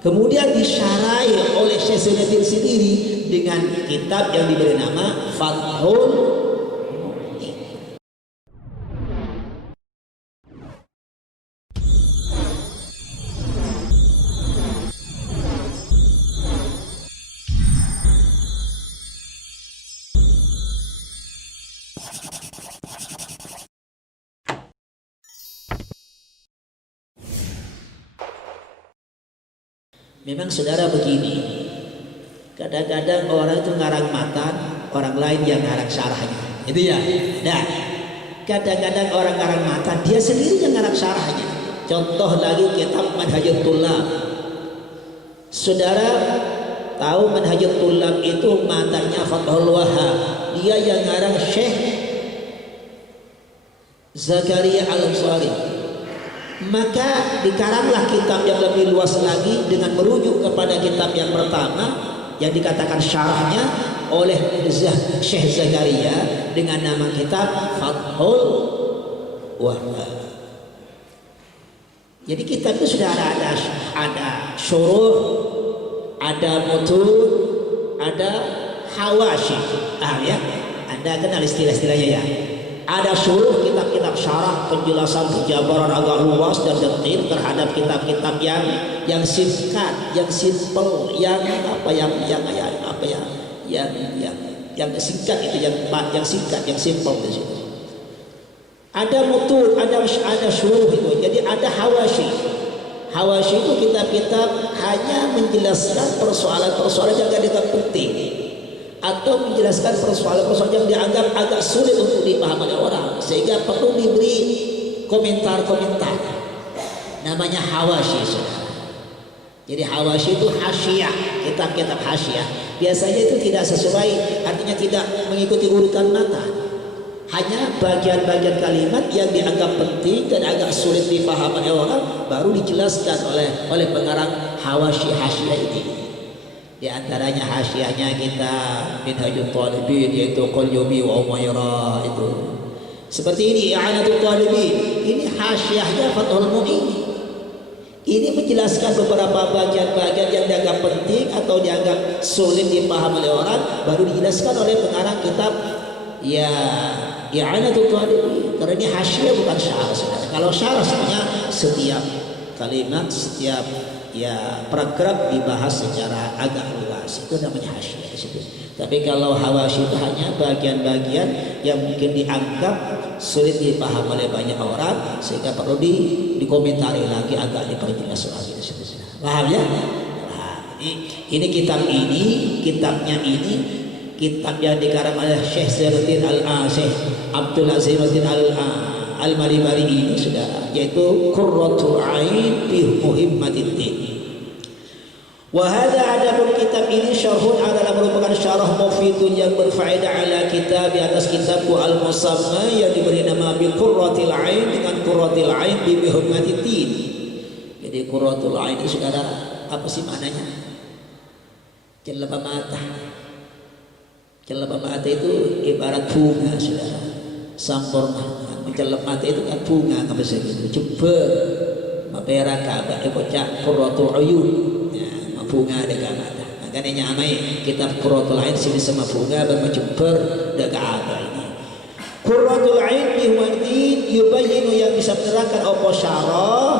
Kemudian disyarai oleh Syekh Zainuddin sendiri dengan kitab yang diberi nama Fathul. Memang saudara begini, kadang-kadang orang itu ngarang matan, orang lain yang ngarang syarahnya, itu ya. Nah, kadang-kadang orang ngarang matan, dia sendiri yang ngarang syarahnya. Contoh lagi kitab Manhajut Thullab. Saudara tahu Manhajut Thullab itu matanya Fathul Wahhab, dia yang ngarang Syekh Zakaria Al-Ansari. Maka dikaranglah kitab yang lebih luas lagi dengan merujuk kepada kitab yang pertama yang dikatakan syarahnya oleh Syekh Zakaria dengan nama kitab Fathul Wahhab. Jadi kitab itu sudah ada syuruh, ada mutun, ada hawashi. Ya, Anda kenal istilah-istilahnya ya. Ada syuruh, kitab-kitab syarah, penjelasan penjabaran agak luas dan detail terhadap kitab-kitab yang singkat, yang simple, yang singkat itu yang singkat, yang simple di situ. Ada mutun, ada syuruh itu. Jadi ada hawashi. Hawashi itu kitab-kitab hanya menjelaskan persoalan-persoalan yang tidak penting, atau menjelaskan persoalan-persoalan yang dianggap agak sulit untuk dipahami oleh orang, sehingga perlu diberi komentar-komentar. Namanya hawashi, saudara. Jadi hawashi itu hasyiah, kitab-kitab hasyiah. Biasanya itu tidak sesuai, artinya tidak mengikuti urutan mata. Hanya bagian-bagian kalimat yang dianggap penting dan agak sulit dipahami oleh orang baru dijelaskan oleh pengarang hawashi hasyiah ini. Di antaranya hasyiahnya kita Minhajul Talibin, yaitu Qalyubi wa Umairah itu. Seperti ini I'anatul Talibin, ini hasyiahnya Fathul Mu'in. Ini menjelaskan beberapa bagian-bagian yang dianggap penting atau dianggap sulit dipahami oleh orang, baru dijelaskan oleh pengarang kitab ya I'anatul Talibin. Karena ini hasyiah bukan syarah. Kalau syarah sebenarnya setiap kalimat, setiap paragraf dibahas secara agak luas, itu namanya hasyiah di situ. Tapi kalau hawashi itu hanya bagian-bagian yang mungkin dianggap sulit dipahami oleh banyak orang, sehingga perlu dikomentari lagi, agak diperjelas lagi di situ. Paham ya? Nah, ini kitab yang dikarang oleh Syekh Zainuddin Syekh Abdul Zainuddin Al-Maribari ini sudah, yaitu Qurratul Ain fi Muhimmatiddin. Wa hadza adapun kitab ini syarhun adalah merupakan syarah mufidun yang berfaedah ala kitab, di atas kitabku al-musamma yang diberi nama bi Qurratul Ain, dengan Qurratul Ain bi Muhimmatiddin. Jadi Qurratul Ain itu saudara, apa sih maknanya? Celapa mata. Celapa mata itu ibarat bunga, saudara. Sampurna. Mencelap mata itu kan bunga, apa sih gitu, jember mapera kabah bocah Qurratul Uyun, ya, bunga dekat mata. Makanya nyamai kitab Qurratul Ain sini sama bunga bermajember dekat apa ini. Qurratul Ain bihwadin yubayyinu, yang bisa menerangkan apa syarah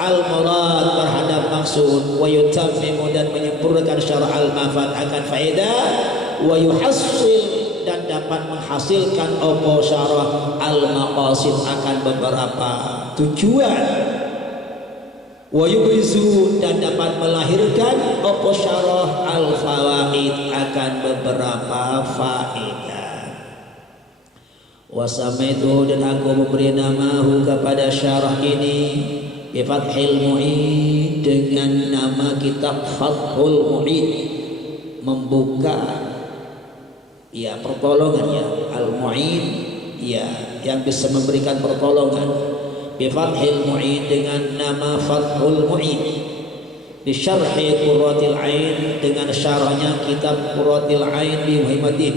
al-murad terhadap maksud, wa yutammimu, dan menyempurnakan syarah al-mafad akan faedah, wa yuhassil, dan dapat menghasilkan opo syarah al-maqasid akan beberapa tujuan, wa yubizu, dan dapat melahirkan opo syarah al-fawaid akan beberapa faedah. Wasamaitu, dan aku memberi namahu kepada syarah ini bi Fathil Mu'in, dengan nama kitab Fathul Mu'in, membuka ya pertolongan, ya al-mu'in, ya yang bisa memberikan pertolongan. Bi Fathil Mu'in, dengan nama Fathul Mu'in. Bi syarhi Qurratul Ain, dengan syarahnya kitab Qurratul Ain bi Muhammadin.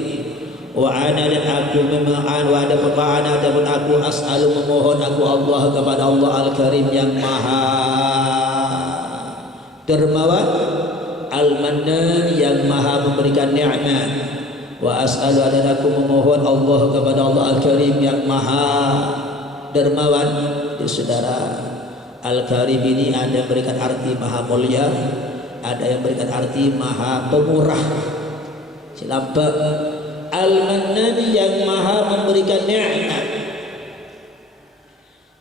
Wa ana, dan aku mema'an, wa ada pema'ana, dan aku as'alu, memohon aku Allah kepada Allah Al-Karim yang maha dermawan, Al-Mannan yang maha memberikan nikmat. Wa as'alu an aku memohon Allah kepada Allah Al-Karim yang maha dermawan. Ya saudara, Al-Karim ini ada berikan arti maha mulia, ada yang berikan arti maha pemurah. Silapa Al-Mannan yang maha memberikan nikmat.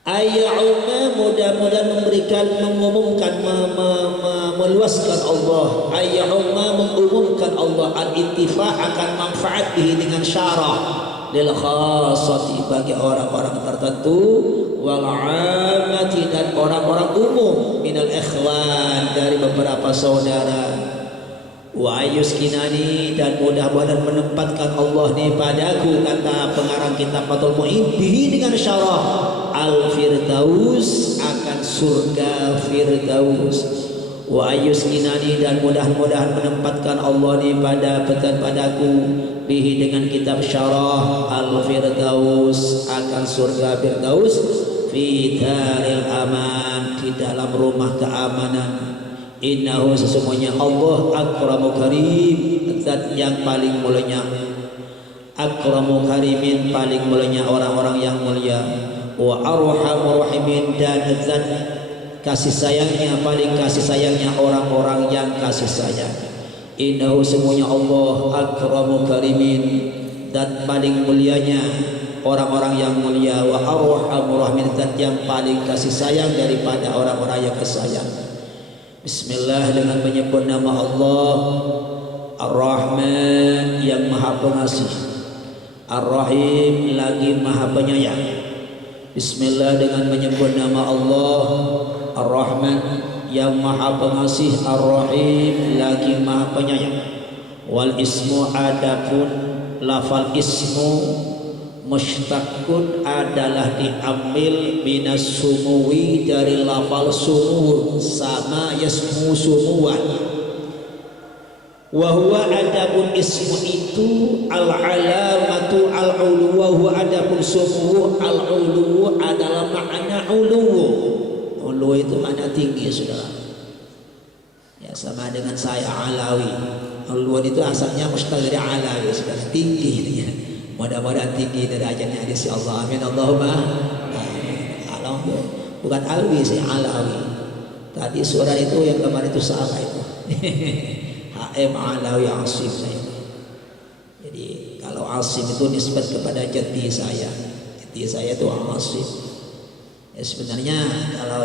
Ayya'umma, mudah-mudahan memberikan, mengumumkan, meluaskan Allah. Ayya'umma, mengumumkan Allah al-intifa' akan manfaat bihi dengan syarah lil khassati, bagi orang-orang tertentu, wal 'ammati, dan orang-orang umum, minal ikhwan, dari beberapa saudara. Wa ayyuskinani, dan mudah-mudahan menempatkan Allah ni padaku, kata pengarang kitab Fathul Mu'in, bihi dengan syarah al-firdaus, akan surga firdaus. Wa ayyuskinani, dan mudah-mudahan menempatkan Allah ni padaku, bihi dengan kitab syarah al-firdaus, akan surga firdaus, fi daril aman, di dalam rumah keamanan. Innahu, sesungguhnya Allah akramu karim, zat yang paling mulia. Akramu karimin, paling mulia orang-orang yang mulia. Wa arhamur rahimin, dan zat kasih sayangnya, paling kasih sayangnya orang-orang yang kasih sayang. Innahu, semuanya Allah akramu karimin, zat paling mulianya orang-orang yang mulia. Wa arhamur rahimin, zat yang paling kasih sayang daripada orang-orang yang kasih sayang. Bismillah, dengan menyebut nama Allah Ar-Rahman, yang maha pengasih, Ar-Rahim, lagi maha penyayang. Bismillah, dengan menyebut nama Allah Ar-Rahman, yang maha pengasih, Ar-Rahim, lagi maha penyayang. Wal ismu, adapun lafal ismu, mushtaqun, adalah diambil minas sumuwi, dari lafal sumur, sama yasmu sumuwan. Wa huwa, adapun ismu itu, al-alamatu al-ulu, wa huwa, adapun sumu al-ulu adalah makna ulu. Ulu itu makna tinggi, saudara. Ya, sama dengan saya alawi. Ulu itu asalnya mustaq dari alawi, saudara, tinggi ya. Mudah-mudahan tinggi derajatnya di sisi Allah. Amin Allahumma amin. Alawi, bukan alwi, saya alawi. Tadi suara itu yang kemarin itu salah itu. HM Alawi Asim saya. Jadi kalau Asim itu nisbat kepada jati saya. Jati saya itu Asim. Ya, sebenarnya kalau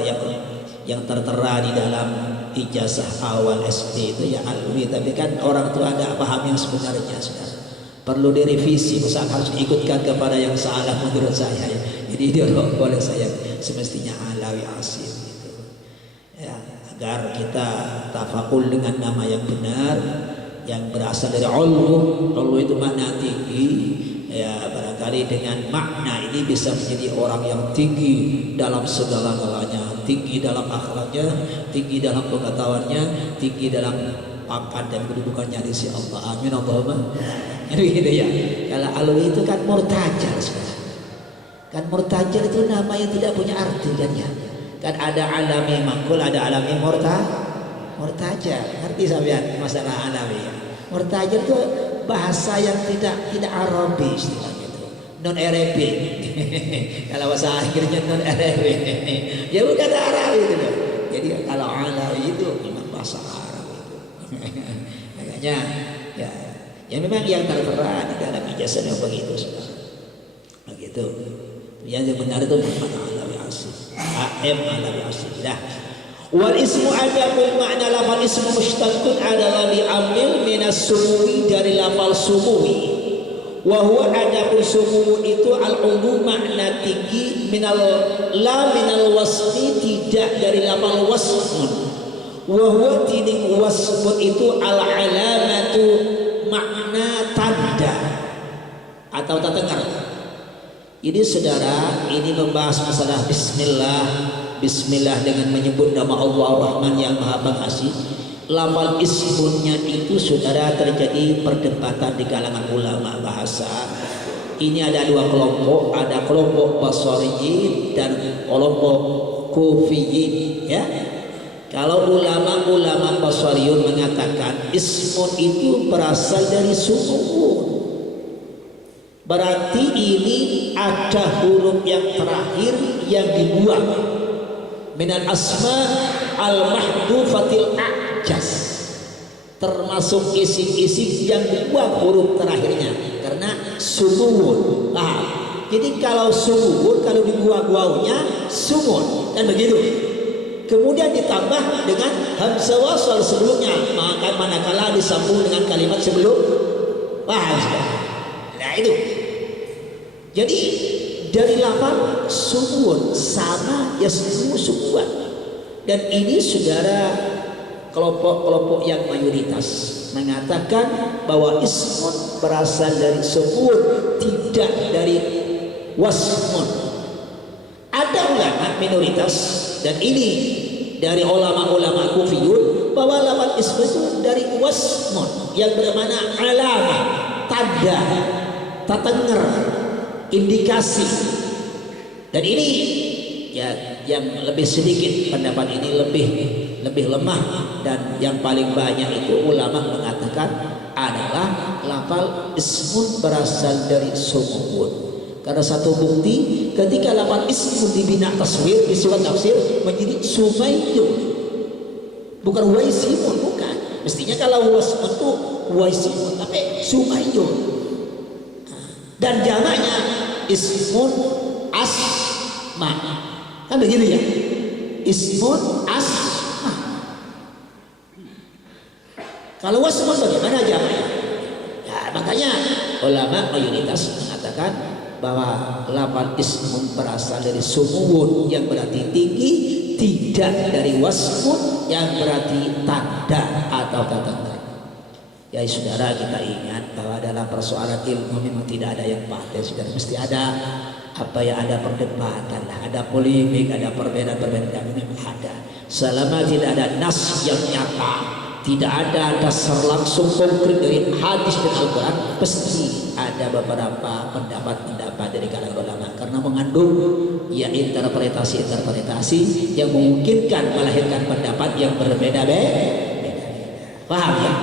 yang tertera di dalam ijazah awal SD itu ya alwi, tapi kan orang tua agak paham yang sebenarnya, saudara. Perlu direvisi, masa harus ikutkan kepada yang salah menurut saya ya. Jadi dia boleh saya semestinya Alawi Asim gitu. Ya, agar kita tafakul dengan nama yang benar, yang berasal dari Allah itu makna tinggi. Ya, barangkali dengan makna ini bisa menjadi orang yang tinggi dalam segala-galanya, tinggi dalam akhlaknya, tinggi dalam pengetahuannya, tinggi dalam pangkat dan kedudukannya di sisi Allah. Amin Allahumma. Gitu ya. Kalau alwi itu kan murtajal, kan murtajal itu nama yang tidak punya arti kan ya. Kan ada alami mangkul, ada alami murtajal. Ngerti sampean masalah alami ya? Murtajal itu bahasa yang tidak Arabi istilahnya itu, non Arabic. Kalau bahasa akhirnya non Arabic. Ya bukan Arabi itu. Jadi kalau alawi itu memang bahasa Arab itu. Makanya ya memang yang tertera di dalam ijazah yang begitu, saudara. Begitu. Yang benar itu makna Alawi Asim. AM Alawi Asim. Dah. Wal ismu, adapun makna lafal ismu mushtaqun adalah diambil minas sumuwi, dari lafal sumuwi. Wa huwa, adapun sumuwi itu al-ulu, makna tinggi, minal wasfi, tidak dari lafal wasfun. Wa huwa, tiding wasfun itu al-alamatu, makna tanda atau terdengar. Ini saudara, ini membahas masalah bismillah. Bismillah dengan menyebut nama Allah Ar-Rahman yang Maha Pengasih. Lafal ismunnya itu saudara terjadi perdebatan di kalangan ulama bahasa. Ini ada dua kelompok, ada kelompok Basriyin dan kelompok Kufiyin ya. Kalau ulama-ulama Basariyun mengatakan ismun itu berasal dari sumun, berarti ini ada huruf yang terakhir yang dibuang minal asma al-mahdufatil a'jas, termasuk isim-isim yang dibuang huruf terakhirnya karena sumun. Jadi kalau sumun, kalau dibuang wawunya sumun dan begitu. Kemudian ditambah dengan hamzah wasal sebelumnya, maka manakala disambung dengan kalimat sebelum nah itu. Jadi dari lafaz sumun sama yasmu sukuan, dan ini saudara kelompok-kelompok yang mayoritas mengatakan bahwa ismun berasal dari sumun, tidak dari wasmun. Ada ulama minoritas, dan ini dari ulama-ulama Kufiyun, bahwa lafaz ism itu dari wasmun yang bermakna alamah, tanda, tatenger, indikasi. Dan ini ya yang lebih sedikit, pendapat ini lebih lemah, dan yang paling banyak itu ulama mengatakan adalah lafaz ismun berasal dari sumun. Karena satu bukti ketika lafaz ismun dibina taswir di surat tafsir menjadi Sumayyun, bukan Waisimun, bukan. Mestinya kalau wasmun itu Waisimun, tapi Sumayyun. Dan jamaknya ismun asma, kan begitu ya, ismun asma. Kalau wasmun bagaimana jamaknya? Ya, makanya ulama mayoritas mengatakan bahwa lafaz ismun berasal dari sumun yang berarti tinggi, tidak dari wasmun yang berarti tanda atau tanda. Ya saudara, kita ingat bahwa dalam persoalan ilmu memang tidak ada yang pasti, saudara. Mesti ada apa ya, ada perdebatan, ada polemik, ada perbedaan-perbedaan, memang ada. Selama tidak ada nas yang nyata, tidak ada dasar langsung konkret dari hadis dan Al-Quran, pasti ada beberapa pendapat-pendapat dari kalangan ulama, karena mengandung ya interpretasi-interpretasi yang memungkinkan melahirkan pendapat yang berbeda-beda. Paham ya?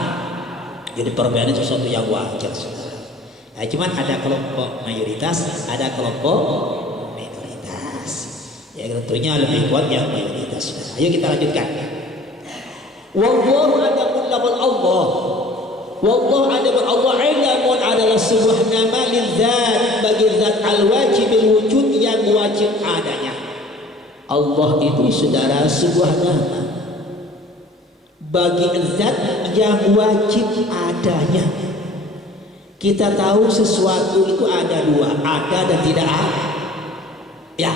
Jadi perbedaan itu sesuatu yang wajar. Nah, cuman ada kelompok mayoritas, ada kelompok minoritas. Ya tentunya lebih kuat yang mayoritas. Ayo kita lanjutkan. Wallahu adapun lafal Allah. Wallahu adapun Allah ilmun adalah sebuah nama lizat, bagi zat al-wajibil wujud yang wajib adanya. Allah itu saudara sebuah nama bagi zat yang wajib adanya. Kita tahu sesuatu itu ada dua, ada dan tidak ada. Ya,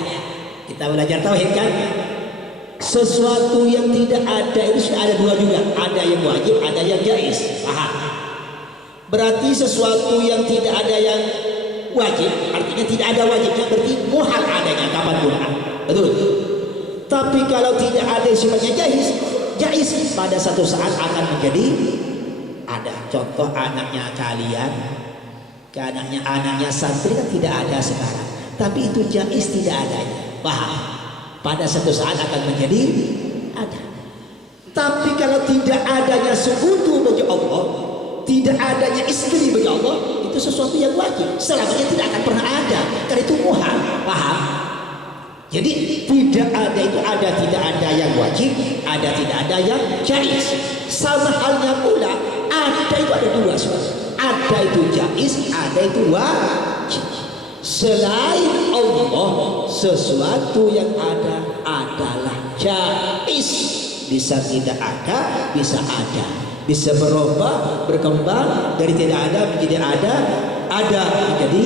kita belajar tauhid kan? Sesuatu yang tidak ada itu sudah ada dua juga, ada yang wajib, ada yang jaiz. Paham? Berarti sesuatu yang tidak ada yang wajib, artinya tidak ada wajibnya, berarti muhal adanya kapanpun. Betul. Tapi kalau tidak ada sifatnya jaiz pada satu saat akan menjadi ada. Contoh anaknya kalian, anaknya santri kan tidak ada sekarang, tapi itu jaiz tidak adanya. Paham? Pada satu saat akan menjadi ada. Tapi kalau tidak adanya sekutu bagi Allah, tidak adanya istri bagi Allah, itu sesuatu yang wajib, selamanya tidak akan pernah ada, karena itu muhal. Paham? Jadi tidak ada itu ada, tidak ada yang wajib, ada tidak ada yang jaiz. Sama halnya pula ada itu ada dua, ada itu jaiz, ada itu wajib. Selain Allah, sesuatu yang ada adalah jaiz. Bisa tidak ada, bisa ada, bisa berubah, berkembang dari tidak ada menjadi ada menjadi.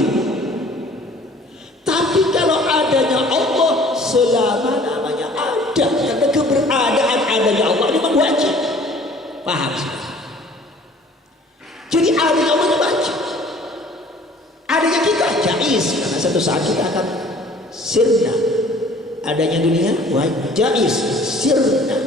Tapi kalau adanya Allah, selama namanya ada, karena keberadaan adanya Allah memang wajib. Paham? Jadi adanya Allah itu wajib. Adanya kita jaiz, karena satu saat kita akan sirna. Adanya dunia jaiz, sirna.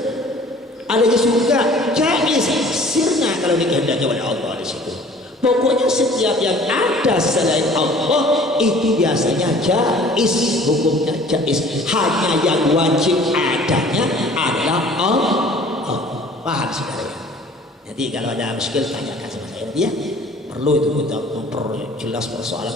Adanya surga jaiz, sirna kalau dikehendaki oleh Allah di situ. Pokoknya setiap yang ada selain Allah itu biasanya jaiz, hukumnya jaiz. Hanya yang wajib adanya adalah Allah. Paham saudara ya? Jadi kalau ada muskil tanyakan sama saya nanti ya. Perlu itu kita memperjelas persoalan